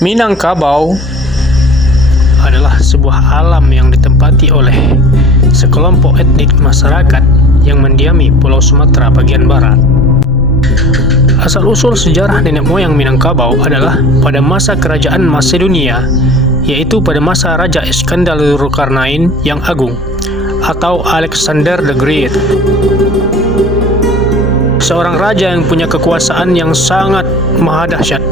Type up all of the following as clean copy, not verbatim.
Minangkabau adalah sebuah alam yang ditempati oleh sekelompok etnik masyarakat yang mendiami Pulau Sumatera bagian barat. Asal-usul sejarah nenek moyang Minangkabau adalah pada masa kerajaan Masedonia, yaitu pada masa Raja Iskandar Zulkarnain yang Agung atau Alexander the Great. Seorang raja yang punya kekuasaan yang sangat maha dahsyat.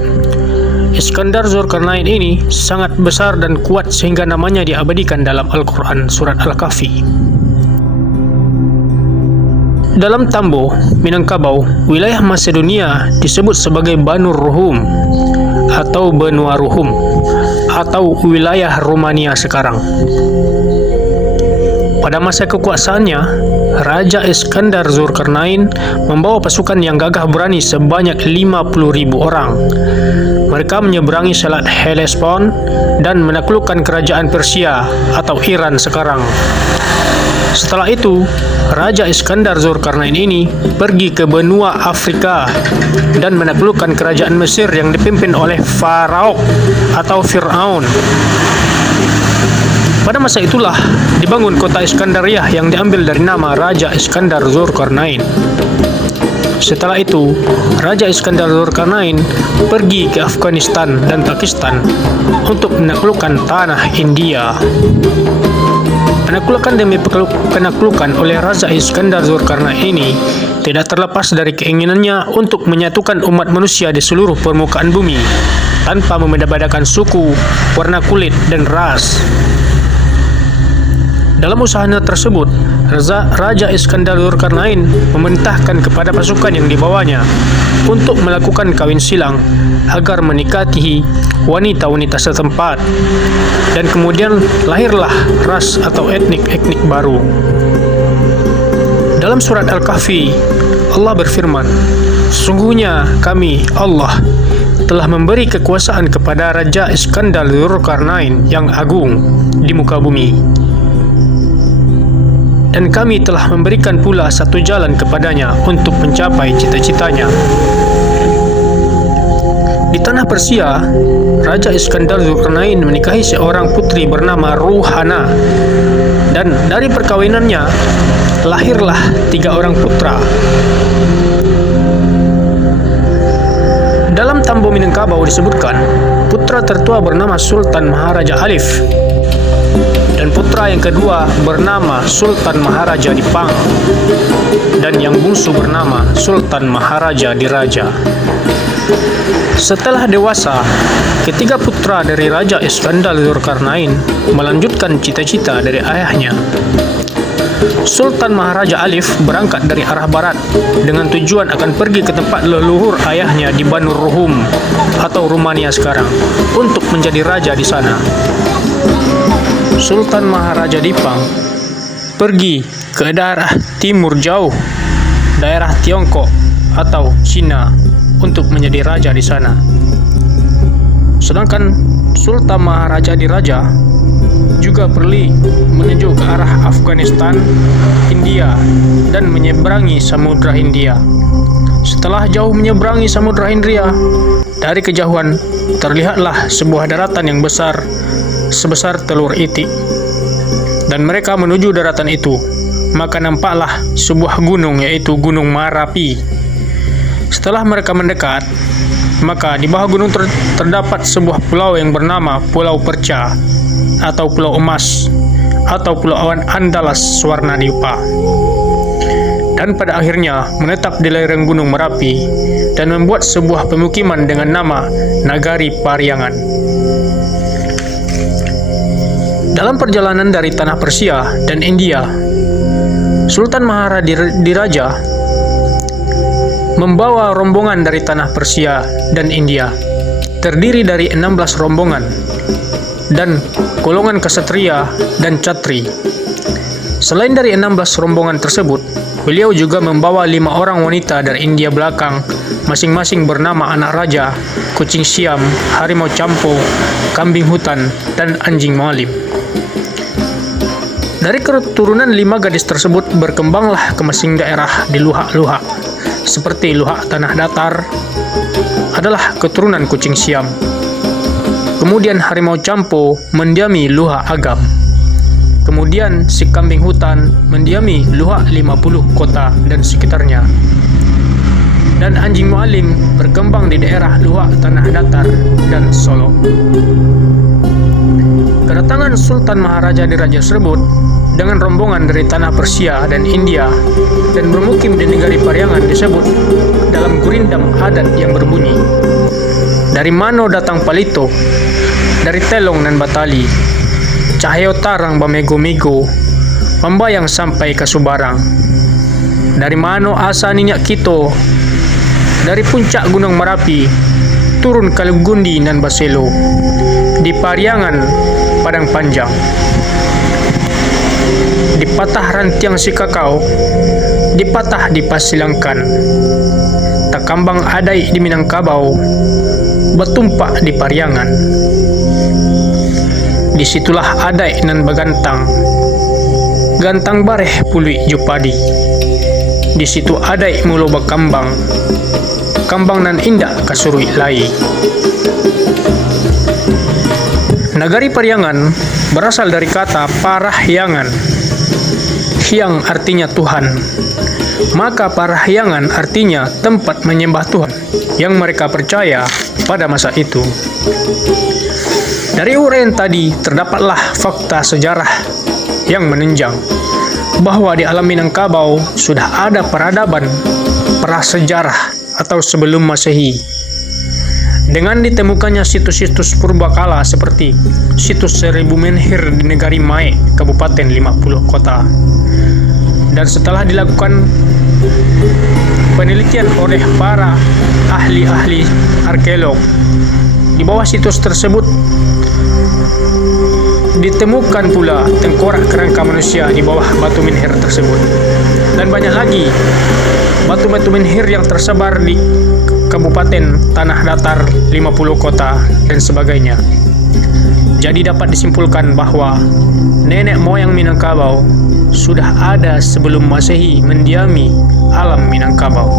Iskandar Zulkarnain ini sangat besar dan kuat sehingga namanya diabadikan dalam Al-Quran surat Al-Kahfi. Dalam Tambo, Minangkabau, wilayah Masedonia disebut sebagai Banu Ruhum atau Benua Ruhum atau wilayah Rumania sekarang. Pada masa kekuasaannya, Raja Iskandar Zulkarnain membawa pasukan yang gagah berani sebanyak 50.000 orang. Mereka menyeberangi Selat Hellespont dan menaklukkan kerajaan Persia atau Iran sekarang. Setelah itu, Raja Iskandar Zulkarnain ini pergi ke benua Afrika dan menaklukkan kerajaan Mesir yang dipimpin oleh Faraok atau Fir'aun. Pada masa itulah dibangun kota Iskandariah yang diambil dari nama Raja Iskandar Zulkarnain. Setelah itu, Raja Iskandar Zulkarnain pergi ke Afghanistan dan Pakistan untuk menaklukkan tanah India. Penaklukan demi penaklukan oleh Raja Iskandar Zulkarnain ini tidak terlepas dari keinginannya untuk menyatukan umat manusia di seluruh permukaan bumi tanpa membeda-bedakan suku, warna kulit, dan ras. Dalam usahanya tersebut, Raja Iskandar Zulkarnain memerintahkan kepada pasukan yang dibawanya untuk melakukan kawin silang agar menikahi wanita-wanita setempat, dan kemudian lahirlah ras atau etnik baru. Dalam surat Al-Kahfi, Allah berfirman, "Sungguhnya kami, Allah, telah memberi kekuasaan kepada Raja Iskandar Zulkarnain yang agung di muka bumi. Dan kami telah memberikan pula satu jalan kepadanya untuk mencapai cita-citanya." Di tanah Persia, Raja Iskandar Zulkarnain menikahi seorang putri bernama Ruhana, dan dari perkawinannya lahirlah 3 orang putra. Dalam Tambo Minangkabau disebutkan, putra tertua bernama Sultan Maharaja Alif, dan putra yang kedua bernama Sultan Maharaja Dipang, dan yang bungsu bernama Sultan Maharaja Diraja. Setelah dewasa, ketiga putra dari Raja Iskandar Zulkarnain melanjutkan cita-cita dari ayahnya. Sultan Maharaja Alif berangkat dari arah barat dengan tujuan akan pergi ke tempat leluhur ayahnya di Banu Ruhum atau Rumania sekarang untuk menjadi raja di sana. Sultan Maharaja Dipang pergi ke daerah timur jauh, daerah Tiongkok atau Cina, untuk menjadi raja di sana. Sedangkan Sultan Maharaja Diraja juga pergi menuju ke arah Afghanistan, India, dan menyeberangi Samudra Hindia. Setelah jauh menyeberangi Samudra Hindia, dari kejauhan terlihatlah sebuah daratan yang besar sebesar telur itik, dan mereka menuju daratan itu. Maka nampaklah sebuah gunung, yaitu Gunung Marapi. Setelah mereka mendekat, maka di bawah gunung terdapat sebuah pulau yang bernama Pulau Perca atau Pulau Emas atau Pulau Awan Andalas Swarnadipa, dan pada akhirnya menetap di lereng Gunung Merapi dan membuat sebuah pemukiman dengan nama Nagari Pariangan. Dalam perjalanan dari tanah Persia dan India, Sultan Maharaja Diraja membawa rombongan dari tanah Persia dan India, terdiri dari 16 rombongan dan golongan kesatria dan catri. Selain dari 16 rombongan tersebut, beliau juga membawa 5 orang wanita dari India belakang, masing-masing bernama anak raja, kucing siam, harimau campo, kambing hutan, dan anjing malim. Dari keturunan 5 gadis tersebut berkembanglah ke masing daerah di luhak-luhak, seperti luhak tanah datar adalah keturunan kucing siam. Kemudian harimau Campo mendiami Luha Agam. Kemudian si kambing hutan mendiami Luha 50 kota dan sekitarnya. Dan anjing Mualim berkembang di daerah Luha Tanah Datar dan Solo. Kedatangan Sultan Maharaja Diraja Serbut dengan rombongan dari tanah Persia dan India dan bermukim di negari Pariangan disebut dalam gurindam adat yang berbunyi, "Dari Mano datang Palito, dari Telong dan Batali, Cahyo tarang bamego-mego, membayang sampai ke Subarang. Dari Mano asa ninyak Kito, dari puncak Gunung Merapi, turun ke Lugundi dan Baselo, di Pariangan Padang Panjang. Dipatah rantiang si kakao, dipatah di Pasilangkan, takambang adai di Minangkabau, bertumpak di Pariangan. Disitulah adai nan bagantang, gantang bareh pului jupadi. Di situ adai mulo bakambang, kambang nan indah kasurui lai." Nagari Pariangan berasal dari kata Parahyangan. Hyang artinya Tuhan. Maka Parahyangan artinya tempat menyembah Tuhan yang mereka percaya pada masa itu. Dari uraian tadi terdapatlah fakta sejarah yang menunjang bahwa di alam Minangkabau sudah ada peradaban prasejarah atau sebelum Masehi. Dengan ditemukannya situs-situs purbakala seperti situs Seribu Menhir di negari Mae, Kabupaten 50 Kota. Dan setelah dilakukan penelitian oleh para ahli-ahli arkeolog, di bawah situs tersebut ditemukan pula tengkorak kerangka manusia di bawah batu menhir tersebut. Dan banyak lagi batu-batu menhir yang tersebar di Kabupaten Tanah Datar 50 Kota dan sebagainya. Jadi dapat disimpulkan bahwa nenek moyang Minangkabau sudah ada sebelum Masehi mendiami alam Minangkabau.